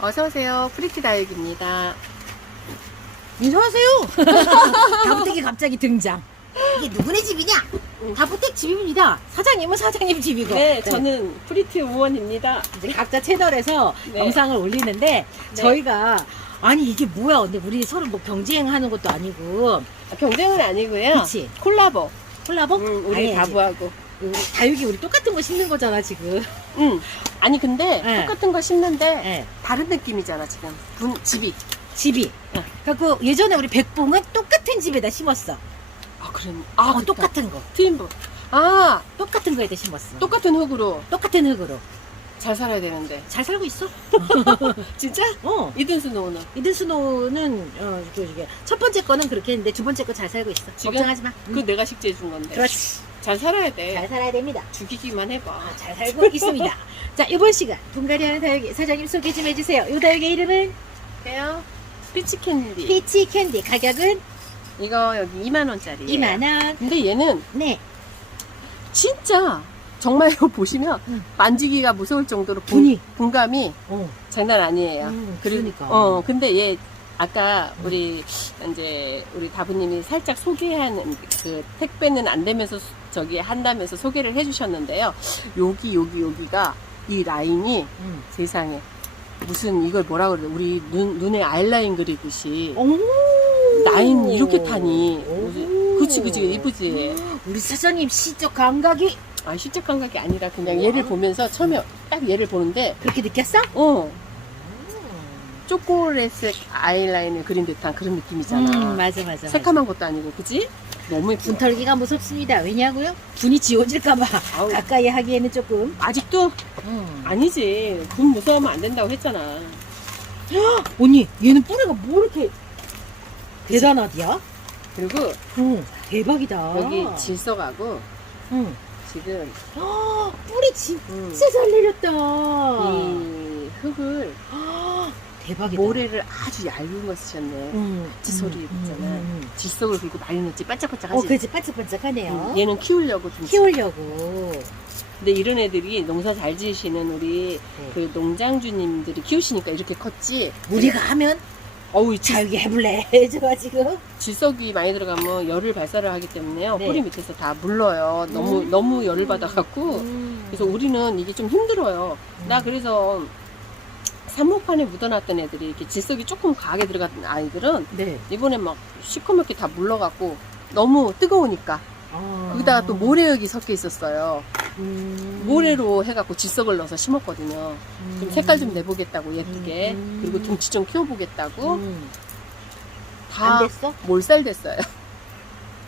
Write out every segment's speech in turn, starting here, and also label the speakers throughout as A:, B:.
A: 어서오세요. 프리티 다육입니다.
B: 인사하세요. 다부택이 갑자기 등장. 이게 누구네 집이냐? 다부택 집입니다. 사장님은 사장님 집이고.
A: 네, 저는 프리티 우원입니다.
B: 이제 각자 채널에서
A: 네.
B: 영상을 올리는데 저희가 아니 이게 뭐야? 근데 우리 서로 뭐 경쟁하는 것도 아니고
A: 아, 경쟁은 아니고요.
B: 그치?
A: 콜라보.
B: 콜라보?
A: 음, 우리 다부하고.
B: 다육이 우리 똑같은 거 심는 거잖아 지금.
A: 음. 아니 근데
B: 네.
A: 똑같은 거 심는데
B: 네.
A: 다른 느낌이잖아 지금. 분 집이.
B: 집이.
A: 어.
B: 그래갖고 예전에 우리 백봉은 똑같은 집에다 심었어.
A: 아 그럼. 아
B: 어. 똑같은 거.
A: 트윈브. 아
B: 똑같은 거에다 심었어.
A: 똑같은 흙으로
B: 똑같은 흙으로.
A: 잘 살아야 되는데.
B: 잘 살고 있어.
A: 진짜?
B: 어.
A: 이든 스 노는
B: 이든 스노우는 어, 그, 이게 첫 번째 거는 그렇게 했는데 두 번째 거 잘 살고 있어.
A: 지금?
B: 걱정하지 마.
A: 그 내가 식재해 준 건데.
B: 그렇지.
A: 잘 살아야 돼.
B: 잘 살아야 됩니다.
A: 죽이기만 해봐.
B: 아, 잘 살고 있습니다. 자, 이번 시간 분갈이하는 다육이 사장님 소개 좀 해주세요. 이 다육의 이름은
A: 해요. 피치 캔디.
B: 피치 캔디. 가격은
A: 이거 여기 2만 원짜리.
B: 2만 원.
A: 근데 얘는
B: 네.
A: 진짜 정말 이거 보시면
B: 응.
A: 만지기가 무서울 정도로 분-
B: 분이.
A: 분감이
B: 어.
A: 장난 아니에요.
B: 음,
A: 그리고
B: 그러니까.
A: 어 근데 얘 아까 우리 이제 우리 다부님이 살짝 소개하는 그 택배는 안 되면서 수- 저기 한다면서 소개를 해주셨는데요. 여기 여기 여기가 이 라인이
B: 음.
A: 세상에 무슨 이걸 뭐라 그래 우리 눈 눈에 아이라인 그리듯이
B: 오.
A: 라인 이렇게 타니
B: 오.
A: 그치 그치 이쁘지.
B: 우리 사장님 시적 감각이
A: 아 실제 감각이 아니라 그냥 얘를 보면서 처음에 딱 얘를 보는데
B: 그렇게 느꼈어?
A: 어 초콜릿색 아이라인을 그린 듯한 그런 느낌이잖아.
B: 음, 맞아, 맞아.
A: 새카만 것도 아니고 그지? 너무 예쁘.
B: 분 털기가 무섭습니다. 왜냐고요? 분이 지워질까봐
A: 아우.
B: 가까이 하기에는 조금.
A: 아직도
B: 음.
A: 아니지. 분 무서우면 안 된다고 했잖아.
B: 언니, 얘는 뿌리가 뭐 이렇게 대단하디야?
A: 그리고
B: 응, 대박이다.
A: 여기 질석하고
B: 응.
A: 지금
B: 아, 뿌리 진짜
A: 음,
B: 잘 내렸다.
A: 이 흙을
B: 아, 대박이다.
A: 모래를 아주 얇은 거 쓰셨네.
B: 음,
A: 지 소리
B: 음,
A: 있잖아.
B: 음, 음.
A: 그리고 많이 넣지 반짝반짝하지.
B: 어, 그지 반짝반짝하네요.
A: 음, 얘는 키우려고 좀.
B: 키우려고.
A: 근데 이런 애들이 농사 잘 지으시는 우리
B: 네.
A: 그 농장주님들이 키우시니까 이렇게 컸지.
B: 우리가 하면
A: 어우
B: 자유게 해볼래. 좋아지고.
A: 질석이 많이 들어가면 열을 발사를 하기 때문에요.
B: 네.
A: 뿌리 밑에서 다 물러요. 너무
B: 음.
A: 너무 열을 받아갖고
B: 음.
A: 그래서 우리는 이게 좀 힘들어요. 나 그래서 산모판에 묻어놨던 애들이 이렇게 질석이 조금 강하게 들어간 아이들은
B: 네.
A: 이번에 막 시커멓게 다 물러갖고 너무 뜨거우니까
B: 아.
A: 거기다가 또 모래흙이 섞여 있었어요.
B: 음.
A: 모래로 해갖고 질석을 넣어서 심었거든요. 좀
B: 음.
A: 색깔 좀 내보겠다고 예쁘게
B: 음.
A: 그리고 둥치 좀 키워보겠다고
B: 음.
A: 다
B: 안 됐어?
A: 몰살 됐어요.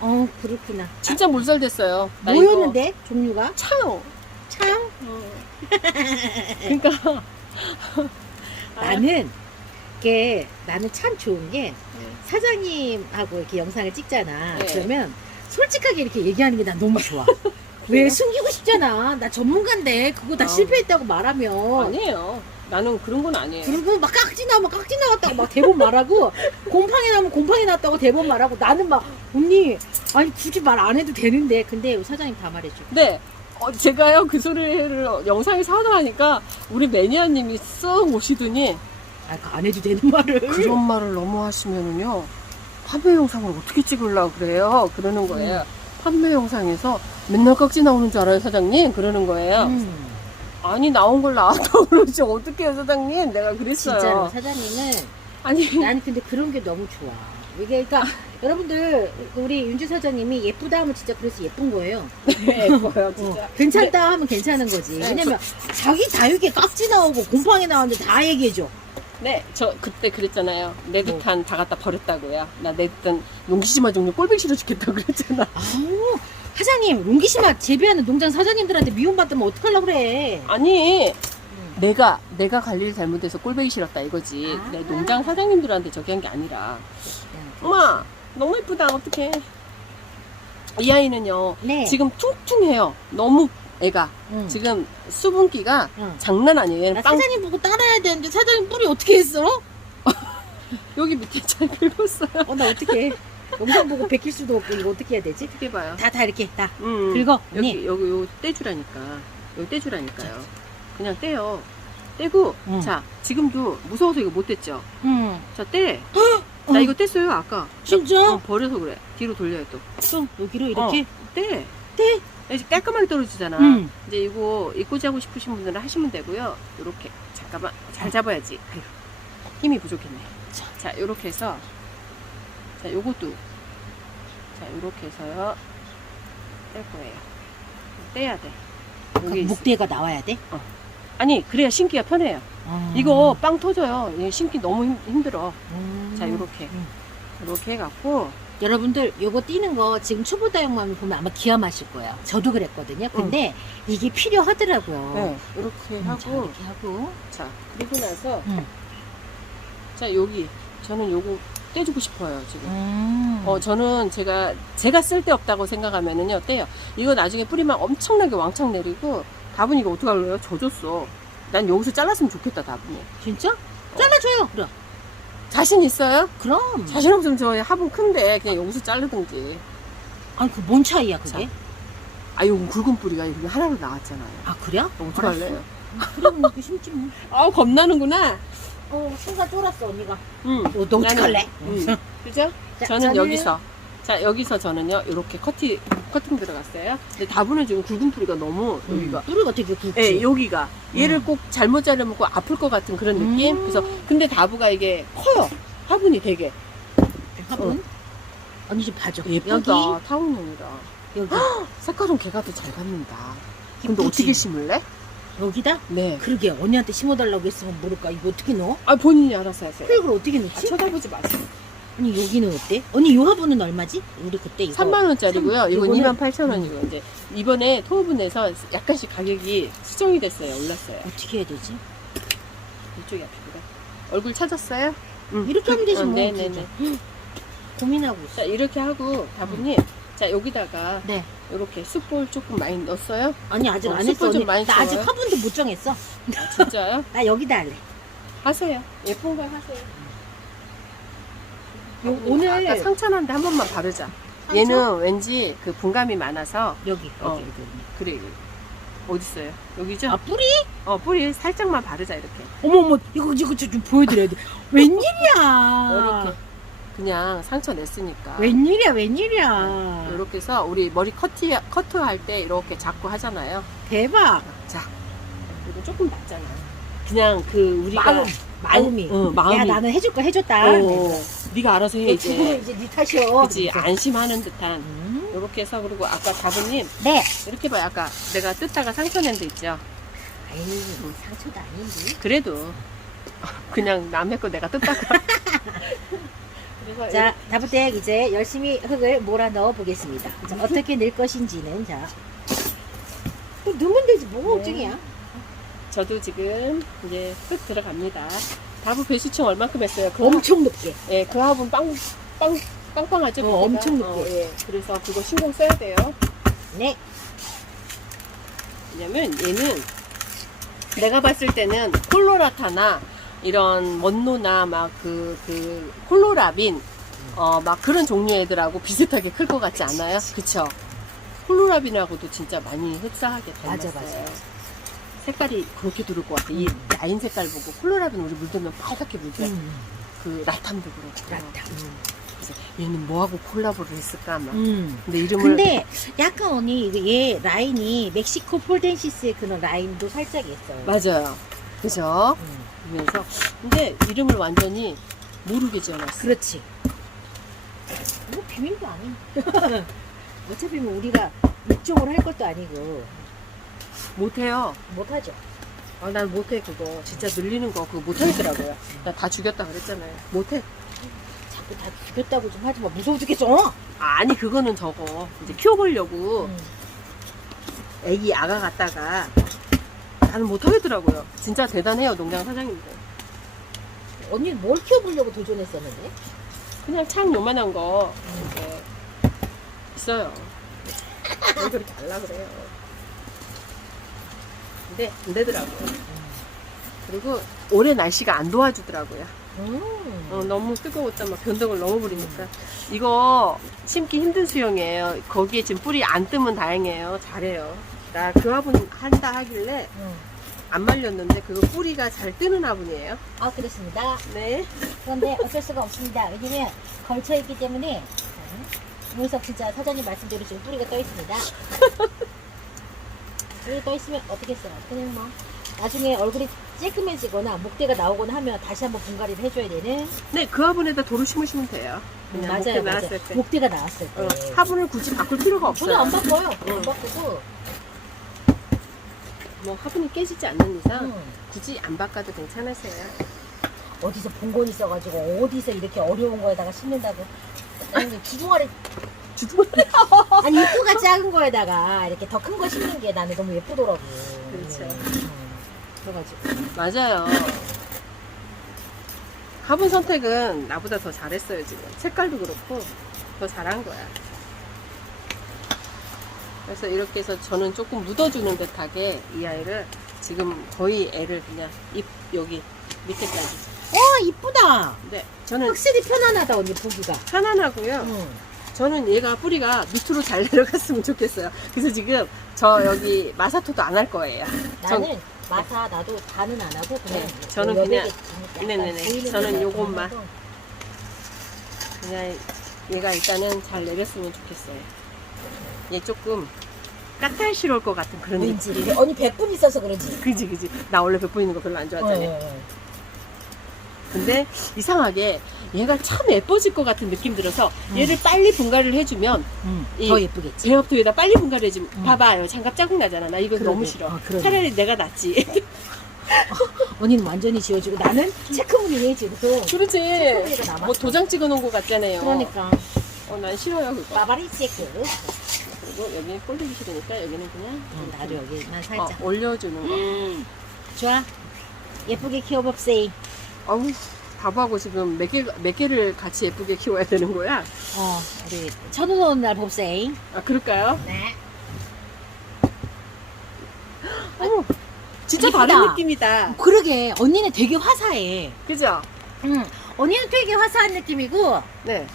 B: 어, 그렇구나.
A: 진짜 몰살 됐어요. 나 이거
B: 뭐였는데? 종류가?
A: 차요.
B: 차영?
A: 그러니까 아,
B: 나는 이게 나는 참 좋은 게
A: 네.
B: 사장님하고 이렇게 영상을 찍잖아.
A: 네.
B: 그러면 솔직하게 이렇게 얘기하는 게 난 너무 좋아. 왜 숨기고 싶잖아. 나 전문가인데 그거 다
A: 어.
B: 실패했다고 말하면
A: 아니에요. 나는 그런 건 아니에요.
B: 그리고 막 깍지 나오면 깍지 나왔다고 막 대본 말하고 곰팡이 나오면 곰팡이 났다고 대본 말하고 나는 막 언니 아니 굳이 말 안 해도 되는데 근데 사장님 다 말해줘.
A: 네. 어, 제가요 그 소리를 영상에서 하다 하니까 우리 매니아님이 쓱 오시더니
B: 아, 그안 해도 되는 말을.
A: 그런 말을 너무 하시면은요 판매 영상을 어떻게 찍으려고 그래요? 그러는 거예요.
B: 음.
A: 판매 영상에서 맨날 깍지 나오는 줄 알아요 사장님? 그러는 거예요.
B: 음,
A: 아니 나온 걸 나왔다고 그러지 어떻게 해요 사장님? 내가 그랬어요.
B: 진짜로 사장님은
A: 아니.
B: 난 근데 그런 게 너무 좋아. 이게 그러니까 여러분들 우리 윤주 사장님이 예쁘다 하면 진짜 그래서 예쁜 거예요.
A: 네, 예뻐요
B: 어,
A: 진짜
B: 괜찮다 하면 괜찮은 거지.
A: 네,
B: 왜냐면 자기 다육에 깍지 나오고 곰팡이 나오는데 다 얘기해줘.
A: 네, 저 그때 그랬잖아요. 레드탄 다 갖다 버렸다고요. 나 레드탄 용시지마 종류 꼴보기 싫어 죽겠다 그랬잖아.
B: 아우 사장님 롱기시마 재배하는 농장 사장님들한테 미움받으면 어떡하려고 그래.
A: 아니, 내가 내가 관리를 잘못해서 꼴보기 싫었다 이거지.
B: 아.
A: 내 농장 사장님들한테 저기 한 게 아니라. 엄마, 너무 예쁘다. 어떡해. 이 아이는요.
B: 네.
A: 지금 퉁퉁해요. 너무 애가
B: 응.
A: 지금 수분기가
B: 응.
A: 장난 아니에요.
B: 나
A: 얘는 빵
B: 사장님 보고 따라야 되는데 사장님 뿌리 어떻게 했어?
A: 여기 밑에 잘 긁었어요.
B: 어 나 어떻게 영상 보고 베낄 수도 없고 이거 어떻게 해야 되지?
A: 어떻게 봐요?
B: 다 다 이렇게 다
A: 음.
B: 긁어 언니.
A: 여기 여기 요 떼주라니까 여기 떼주라니까요. 그냥 떼요. 떼고
B: 응.
A: 자 지금도 무서워서 이거 못 뗐죠.
B: 응.
A: 자 떼. 나
B: 어.
A: 이거 뗐어요 아까.
B: 진짜?
A: 어, 버려서 그래. 뒤로 돌려요 또.
B: 또 여기로 이렇게?
A: 떼.
B: 떼?
A: 이제 깔끔하게 떨어지잖아.
B: 응.
A: 이제 이거 입고지 하고 싶으신 분들은 하시면 되고요. 요렇게 잠깐만 잘 잡아야지. 아유, 힘이 부족했네.
B: 자.
A: 자, 요렇게 해서 자, 요것도 자, 요렇게 해서요. 뗄 거예요. 떼야 돼.
B: 그
A: 있어.
B: 목대가 나와야 돼?
A: 아니, 그래야 신기가 편해요.
B: 음.
A: 이거 빵 터져요. 이거 신기 너무 힘, 힘들어.
B: 음.
A: 자, 요렇게.
B: 음.
A: 요렇게 해 갖고
B: 여러분들 요거 뛰는 거 지금 초보 다육맘을 보면 아마 기함하실 거예요. 저도 그랬거든요. 근데 이게 필요하더라고요.
A: 네, 이렇게
B: 음, 자,
A: 하고
B: 이렇게 하고.
A: 자, 그리고 나서
B: 음.
A: 자, 여기 저는 요거 떼주고 싶어요, 지금.
B: 음.
A: 어, 저는 제가, 제가 쓸데 없다고 생각하면은요, 떼요. 이거 나중에 뿌리면 엄청나게 왕창 내리고, 다분히 이거 어떡할래요? 젖었어. 난 여기서 잘랐으면 좋겠다, 다분히.
B: 진짜? 잘라줘요. 그럼.
A: 자신 있어요?
B: 그럼.
A: 자신 없으면 저 화분 큰데, 그냥 여기서 자르든지.
B: 아니 그 뭔 차이야 그게?
A: 자. 아, 요 굵은 뿌리가 여기 하나로 나왔잖아요.
B: 아 그래요?
A: 어떡할래요?
B: 그러면 그 심지 뭐.
A: 아우, 겁나는구나.
B: 어 순간 쫄았어 언니가.
A: 응.
B: 어, 너 어떡할래?
A: 응. 그죠?
B: 자,
A: 저는
B: 저는-
A: 여기서. 자, 여기서 저는요, 이렇게 커팅, 커팅 들어갔어요. 근데 다분은 지금 굵은 뿌리가 너무, 여기가.
B: 뿌리가 되게 굵지.
A: 예, 여기가 얘를
B: 음.
A: 꼭 잘못 자르먹고 아플 것 같은 그런 느낌.
B: 음.
A: 그래서 근데 다부가 이게 커요. 화분이 되게
B: 화분. 언니 좀 봐줘.
A: 예쁘다.
B: 여기
A: 타운용이다.
B: 여기
A: 색깔은 걔가 더잘 받는다. 근데
B: 이쁘지?
A: 어떻게 심을래?
B: 여기다.
A: 네.
B: 그러게 언니한테 심어달라고 했으면 모를까 이거 어떻게 넣어?
A: 아 본인이 알아서 하세요.
B: 그걸 어떻게
A: 아,
B: 넣지?
A: 쳐다보지 마세요.
B: 언니 여기는 어때? 언니 요 화분은 얼마지? 우리 그때 이거
A: 3만 원짜리고요.
B: 삼-
A: 이건
B: 이거는-
A: 2만 8천 원이고 이제 이번에 토브에서 약간씩 가격이 수정이 됐어요. 올랐어요.
B: 어떻게 해야 되지?
A: 이쪽이 앞이구나. 얼굴 찾았어요? 응.
B: 이렇게 하면 되지
A: 어,
B: 뭐.
A: 네네네.
B: 진짜. 고민하고 있어.
A: 자 이렇게 하고 다분히 자 여기다가
B: 네.
A: 이렇게 숯볼 조금 많이 넣었어요.
B: 아니 아직
A: 어,
B: 안 했어.
A: 숯불 좀
B: 언니.
A: 많이
B: 나 아직
A: 써요?
B: 화분도 못 정했어.
A: 아, 진짜요?
B: 나 여기다 할래.
A: 하세요. 예쁜 거 하세요.
B: 요- 오늘
A: 아까 상처난데 한 번만 바르자.
B: 상처?
A: 얘는 왠지 그 분감이 많아서
B: 여기 여기
A: 어.
B: 여기.
A: 그래 어디 있어요? 여기죠?
B: 아 뿌리?
A: 어 뿌리 살짝만 바르자 이렇게.
B: 어머 어머 이거 이거 좀 보여드려야 돼. 웬일이야?
A: 이렇게 그냥 상처 냈으니까.
B: 웬일이야 웬일이야?
A: 이렇게 해서 우리 머리 커트 커트 할 때 이렇게 잡고 하잖아요.
B: 대박.
A: 자, 이거 조금 낫잖아. 그냥 그 우리가
B: 마음 마음이.
A: 어, 마음이.
B: 야 나는 해줄 거 해줬다.
A: 어, 네가 알아서 해
B: 이제
A: 이제.
B: 이제 네 탓이여.
A: 그지. 안심하는 듯한
B: 음.
A: 이렇게 해서 그리고 아까 다부님
B: 네.
A: 이렇게 봐요 아까 내가 뜯다가 상처 낸 데 있죠
B: 아이 상처도 아닌데.
A: 그래도 그냥 남의 거 내가 뜯다가 그래서
B: 자, 다부댁 이제 열심히 흙을 몰아 넣어 보겠습니다. 자, 어떻게 넣을 것인지는 자. 또 넣으면 되지 뭐가
A: 네.
B: 걱정이야.
A: 저도 지금 이제 흙 들어갑니다 다부 배수층 얼만큼 했어요 그,
B: 엄청 높게.
A: 화, 예, 그 화분 빵, 빵, 빵빵하죠
B: 어,
A: 밑에가?
B: 엄청 높게.
A: 예, 그래서 그거 신경 써야 돼요
B: 네.
A: 왜냐면 얘는 내가 봤을 때는 콜로라타나 이런 원노나 막 그 그 콜로라빈 어 막 그런 종류 애들하고 비슷하게 클 것 같지 않아요? 그쵸? 콜로라빈하고도 진짜 많이 흡사하게 닮았어요.
B: 맞아, 맞아.
A: 색깔이 그렇게 들을 것 같아. 이
B: 음.
A: 라인 색깔 보고 콜로라빈 우리 물들면 빨갛게 물죠.
B: 음.
A: 그 라탐도 그렇고.
B: 라탐.
A: 음. 그래서 얘는 뭐하고 콜라보를 했을까 막.
B: 음.
A: 근데 이름을
B: 근데 약간 언니 이거 얘 라인이 멕시코 폴덴시스의 그런 라인도 살짝 있어요.
A: 맞아요. 그죠?
B: 음.
A: 그래서 근데 이름을 완전히 모르게 지어놨어.
B: 그렇지. 이거 비밀도 아니. 어차피 뭐 우리가 이쪽으로 할 것도 아니고
A: 못해요.
B: 못하죠.
A: 아, 난 못해 그거. 진짜 늘리는 거 그거 못하겠더라고요. 나 다 죽였다 그랬잖아요. 못해.
B: 자꾸 다 죽였다고 좀 하지 마. 무서워 죽겠어.
A: 아니 그거는 저거 이제 키워보려고
B: 음.
A: 애기 아가 갖다가 나는 못하겠더라고요. 진짜 대단해요 농장 사장님들.
B: 언니는 뭘 키워보려고 도전했었는데?
A: 그냥 창 요만한 거 이렇게 있어요. 왜 그렇게 하려 그래요? 근데 안 되더라고요. 그리고 올해 날씨가 안 도와주더라고요.
B: 음.
A: 어, 너무 뜨거웠다 막 변덕을 넘어버리니까 이거 심기 힘든 수영이에요. 거기에 지금 뿌리 안 뜨면 다행이에요. 잘해요. 나 그 화분 한다 하길래
B: 음.
A: 안 말렸는데 그거 뿌리가 잘 뜨는 화분이에요.
B: 아 그렇습니다.
A: 네.
B: 그런데 어쩔 수가 없습니다. 왜냐면 걸쳐 있기 때문에 여기서 진짜 사장님 말씀대로 지금 뿌리가 떠 있습니다. 뿌리 떠 있으면 어떻겠어요? 그냥 뭐 나중에 얼굴이 쬐끔해지거나 목대가 나오거나 하면 다시 한번 분갈이를 해줘야 되는
A: 네, 그 화분에다 도로 심으시면 돼요. 그냥 목대
B: 맞아요, 맞아요.
A: 나왔을 때.
B: 목대가 나왔을 때.
A: 어, 화분을 굳이 바꿀 필요가 없어요.
B: 안 바꿔요.
A: 응.
B: 안 바꾸고.
A: 뭐 화분이 깨지지 않는 이상
B: 응.
A: 굳이 안 바꿔도 괜찮으세요.
B: 어디서 본건 있어가지고 어디서 이렇게 어려운 거에다가 심는다고. 아니 주둥아리
A: 주둥
B: 아니 입구가 작은 거에다가 이렇게 더 큰거 심는 게 나는 너무 예쁘더라고.
A: 그렇죠.
B: 음. 그래가지고
A: 맞아요. 화분 선택은 나보다 더 잘했어요, 지금. 색깔도 그렇고, 더 잘한 거야. 그래서 이렇게 해서 저는 조금 묻어주는 듯하게 이 아이를 지금 거의 애를 그냥 입, 여기 밑에까지.
B: 어 이쁘다.
A: 네, 저는
B: 확실히 편안하다 언니 보기가.
A: 편안하고요.
B: 응.
A: 저는 얘가 뿌리가 밑으로 잘 내려갔으면 좋겠어요. 그래서 지금 저 여기 마사토도 안 할 거예요.
B: 나는 마사 나도 다는 안 하고 그냥
A: 네, 저는
B: 여백에
A: 그냥-
B: 약간
A: 네네네.
B: 보이는
A: 저는
B: 데만
A: 요것만. 그냥 얘가 일단은 잘 내렸으면 좋겠어요. 얘 조금 까탈스러울 것 같은 그런
B: 왠지
A: 느낌.
B: 언니 100분 있어서 그런지.
A: 그지 그지. 나 원래 벽 보이는 거 별로 안 좋아하잖아요.
B: 어,
A: 근데 이상하게 얘가 참 예뻐질 것 같은 느낌 들어서
B: 음.
A: 얘를 빨리 분갈이를 해주면
B: 응.
A: 이-
B: 더 예쁘겠지.
A: 제압토에다 빨리 분갈이 해주면
B: 음.
A: 봐봐요 장갑 자국 나잖아. 나 이거
B: 그러게.
A: 너무 싫어.
B: 어, 그러게.
A: 차라리 내가 낫지.
B: 언니는 완전히 지워지고 나는 체크무늬 지금.
A: 그렇지.
B: 체크무늬가 남았어.
A: 뭐 도장 찍어놓은 것 같잖아요.
B: 그러니까
A: 어, 난 싫어요 그거.
B: 마바리 체크.
A: 그리고 여기 꼴리기 싫으니까 여기는 그냥
B: 응, 나도 여기만
A: 어,
B: 살짝.
A: 올려주는 거.
B: 좋아. 예쁘게 키워봅세이.
A: 어우, 답하고 지금 몇 개, 몇 개를 같이 예쁘게 키워야 되는 거야?
B: 어, 우리 천운 오는 날 봅세이.
A: 아, 그럴까요?
B: 네.
A: 어머, 진짜
B: 이쁘다.
A: 다른 느낌이다.
B: 그러게 언니는 되게 화사해.
A: 그죠?
B: 응. 언니는 되게 화사한 느낌이고
A: 네.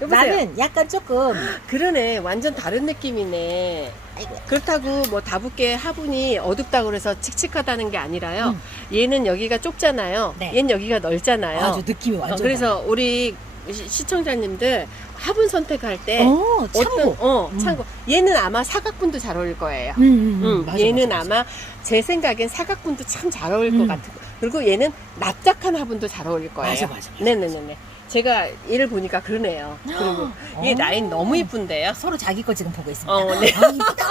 A: 여보세요?
B: 나는 약간 조금
A: 그러네. 완전 다른 느낌이네.
B: 아이고.
A: 그렇다고 뭐 다붓게 화분이 어둡다고 그래서 칙칙하다는 게 아니라요.
B: 음.
A: 얘는 여기가 좁잖아요.
B: 네.
A: 얘는 여기가 넓잖아요.
B: 아주 느낌이
A: 어,
B: 완전.
A: 그래서 우리 시- 시청자님들 화분 선택할 때.
B: 어, 참고.
A: 어떤 어
B: 음.
A: 참고 얘는 아마 사각분도 잘 어울릴 거예요.
B: 음, 음, 음.
A: 음,
B: 맞아,
A: 얘는
B: 맞아, 맞아.
A: 아마 제 생각엔 사각분도 참 잘 어울릴
B: 음.
A: 것 같고 그리고 얘는 납작한 화분도 잘 어울릴 거예요.
B: 맞아, 맞아, 맞아.
A: 네네네네. 제가 얘를 보니까 그러네요. 그리고 얘
B: 어.
A: 라인 너무 이쁜데요.
B: 서로 자기 거 지금 보고 있습니다.
A: 어, 네.
B: 아, 이쁘다.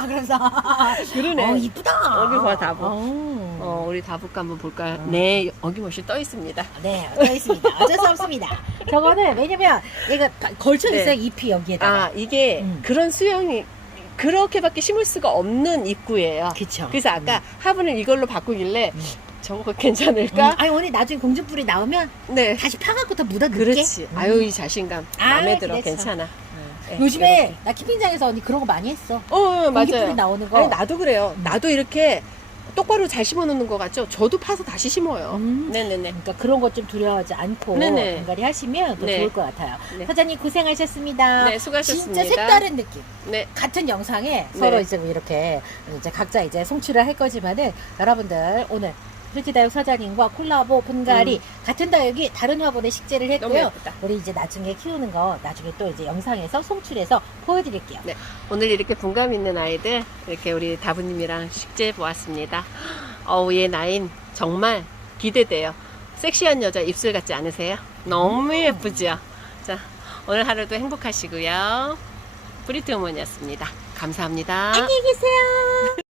B: 그래서
A: 그러네.
B: 어, 이쁘다.
A: 여기 봐, 다보.
B: 어.
A: 어, 우리 다부가 한번 볼까요?
B: 음.
A: 네, 어김없이 떠 있습니다.
B: 네, 떠 있습니다. 어쩔 수 없습니다. 저거는 왜냐면 얘가 다- 걸쳐
A: 네.
B: 있어요 잎이 여기에다가.
A: 아, 이게
B: 음.
A: 그런 수영이 그렇게밖에 심을 수가 없는 입구예요.
B: 그쵸.
A: 그래서 아까 화분을 이걸로 바꾸길래
B: 음.
A: 저거
B: 음.
A: 괜찮을까?
B: 음, 아니 언니 나중에 공주뿌리 나오면
A: 네.
B: 다시 파갖고 다 묻어 넣게.
A: 그렇지.
B: 음.
A: 아유, 이 자신감.
B: 아,
A: 마음에 들어.
B: 참.
A: 괜찮아. 네,
B: 요즘에
A: 이렇게.
B: 나 키핑장에서 언니 그런 거 많이 했어.
A: 어, 어,
B: 공기뿌리
A: 맞아요.
B: 나오는 거.
A: 아니, 나도 그래요.
B: 음.
A: 나도 이렇게 똑바로 잘 심어 놓는 것 같죠? 저도 파서 다시 심어요.
B: 음.
A: 네네네.
B: 그러니까 그런 것 좀 두려워하지 않고
A: 네네.
B: 분갈이 하시면 더
A: 네.
B: 좋을 것 같아요.
A: 네.
B: 사장님 고생하셨습니다.
A: 네, 수고하셨습니다.
B: 진짜 색다른 느낌.
A: 네.
B: 같은 영상에
A: 네.
B: 서로 이제 이렇게 이제 각자 이제 송출을 할 거지만은 여러분들 오늘 프리티 다육 사장님과 콜라보 분갈이 같은 다육이 다른 화분에 식재를
A: 음.
B: 했고요. 우리 이제 나중에 키우는 거 나중에 또 이제 영상에서 송출해서 보여드릴게요.
A: 네. 오늘 이렇게 분감 있는 아이들 이렇게 우리 다부님이랑 식재 보았습니다. 어우 얘 나인 정말 기대돼요. 섹시한 여자 입술 같지 않으세요? 너무 예쁘죠? 자 오늘 하루도 행복하시고요. 프리트 어머니였습니다. 감사합니다.
B: 안녕히 계세요.